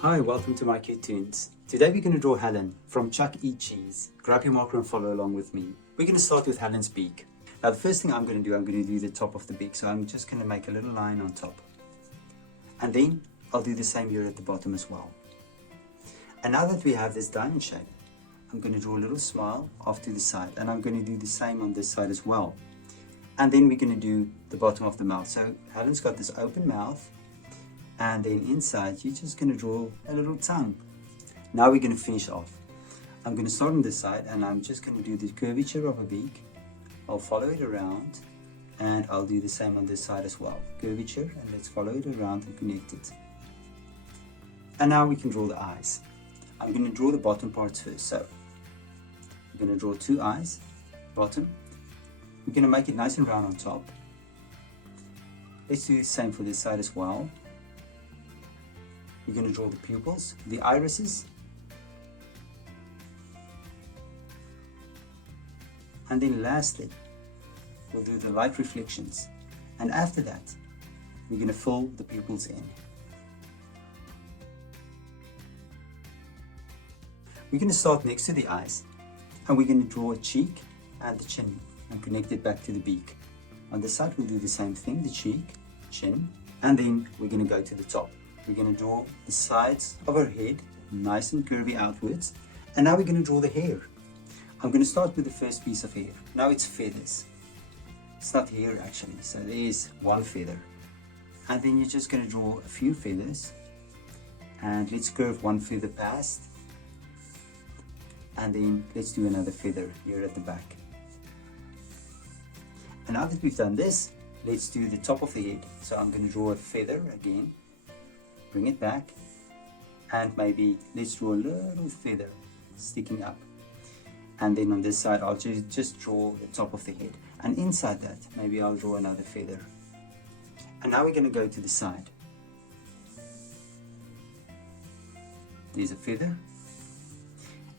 Hi, welcome to mycutetoons. Today we're going to draw Helen from Chuck E. Cheese. Grab your marker and follow along with me. We're going to start with Helen's beak. Now the first thing I'm going to do the top of the beak. So I'm just going to make a little line on top. And then I'll do the same here at the bottom as well. And now that we have this diamond shape, I'm going to draw a little smile off to the side. And I'm going to do the same on this side as well. And then we're going to do the bottom of the mouth. So Helen's got this open mouth. And then inside, you're just going to draw a little tongue. Now we're going to finish off. I'm going to start on this side and I'm just going to do the curvature of a beak. I'll follow it around and I'll do the same on this side as well. Curvature, and let's follow it around and connect it. And now we can draw the eyes. I'm going to draw the bottom parts first. So I'm going to draw two eyes, bottom. We're going to make it nice and round on top. Let's do the same for this side as well. We're going to draw the pupils, the irises, and then lastly, we'll do the light reflections. And after that, we're going to fill the pupils in. We're going to start next to the eyes, and we're going to draw a cheek and the chin, and connect it back to the beak. On this side, we'll do the same thing, the cheek, chin, and then we're going to go to the top. We're going to draw the sides of her head, nice and curvy outwards. And now we're going to draw the hair. I'm going to start with the first piece of hair. Now it's feathers. It's not hair actually, so there's one feather. And then you're just going to draw a few feathers. And let's curve one feather past. And then let's do another feather here at the back. And now that we've done this, let's do the top of the head. So I'm going to draw a feather again. Bring it back, and maybe let's draw a little feather sticking up. And then on this side, I'll just draw the top of the head. And inside that, maybe I'll draw another feather. And now we're going to go to the side. There's a feather,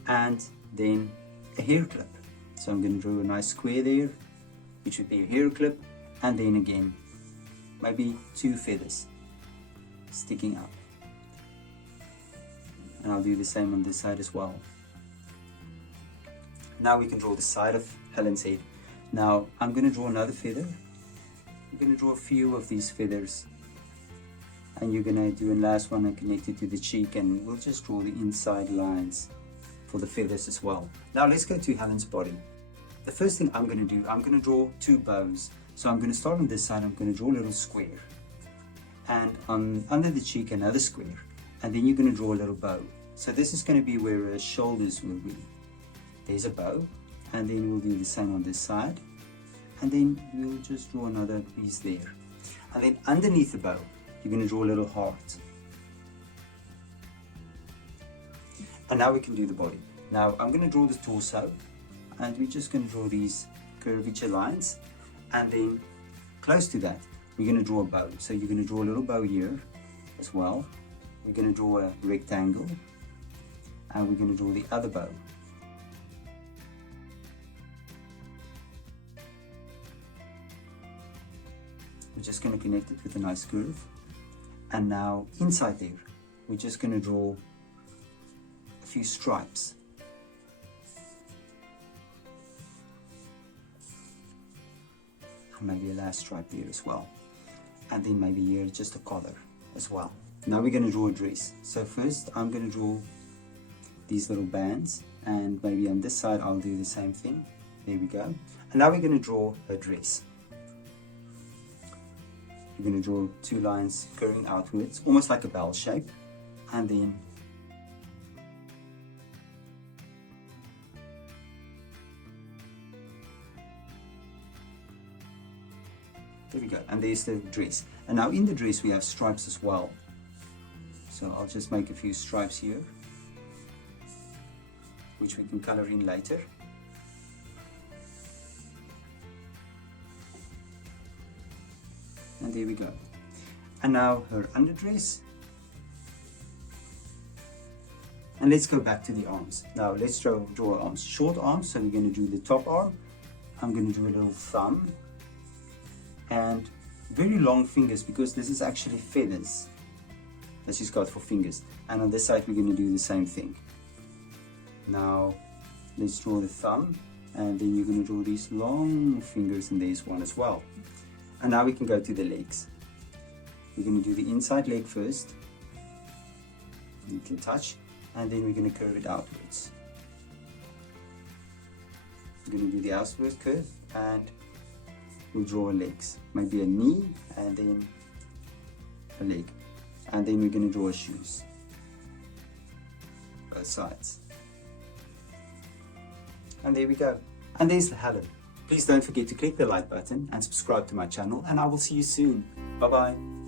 and then a hair clip. So I'm going to draw a nice square there, which would be a hair clip, and then again, maybe two feathers sticking up. And I'll do the same on this side as well. Now we can draw the side of Helen's head. Now I'm going to draw another feather. I'm going to draw a few of these feathers, and you're going to do a last one and connect it to the cheek, and we'll just draw the inside lines for the feathers as well. Now let's go to Helen's body. The first thing I'm going to do, I'm going to draw two bows. So I'm going to start on this side. I'm going to draw a little square, and under the cheek another square, and then you're going to draw a little bow. So this is going to be where her shoulders will be. There's a bow, and then we'll do the same on this side, and then we'll just draw another piece there. And then underneath the bow, you're going to draw a little heart. And now we can do the body. Now I'm going to draw the torso, and we're just going to draw these curvature lines, and then close to that, we're going to draw a bow. So you're going to draw a little bow here as well. We're going to draw a rectangle, and we're going to draw the other bow. We're just going to connect it with a nice curve. And now inside there, we're just going to draw a few stripes. And maybe a last stripe there as well. And then maybe here just a collar as well. Now we're going to draw a dress. So first I'm going to draw these little bands, and maybe on this side I'll do the same thing. There we go. And now we're going to draw a dress. We're going to draw two lines curving outwards, almost like a bell shape, and then there we go, and there's the dress. And now in the dress we have stripes as well. So I'll just make a few stripes here, which we can color in later. And there we go. And now her underdress. And let's go back to the arms. Now let's draw arms. Short arms, so we're going to do the top arm. I'm going to do a little thumb. And very long fingers, because this is actually feathers that she's got for fingers. And on this side we're going to do the same thing. Now let's draw the thumb, and then you're going to draw these long fingers, and there's one as well. And now we can go to the legs. We're going to do the inside leg first. You can touch, and then we're going to curve it outwards. We're going to do the outwards curve, and we'll draw legs. Maybe a knee, and then a leg. And then we're going to draw shoes. Both sides. And there we go. And there's Helen. Please don't forget to click the like button and subscribe to my channel, and I will see you soon. Bye bye.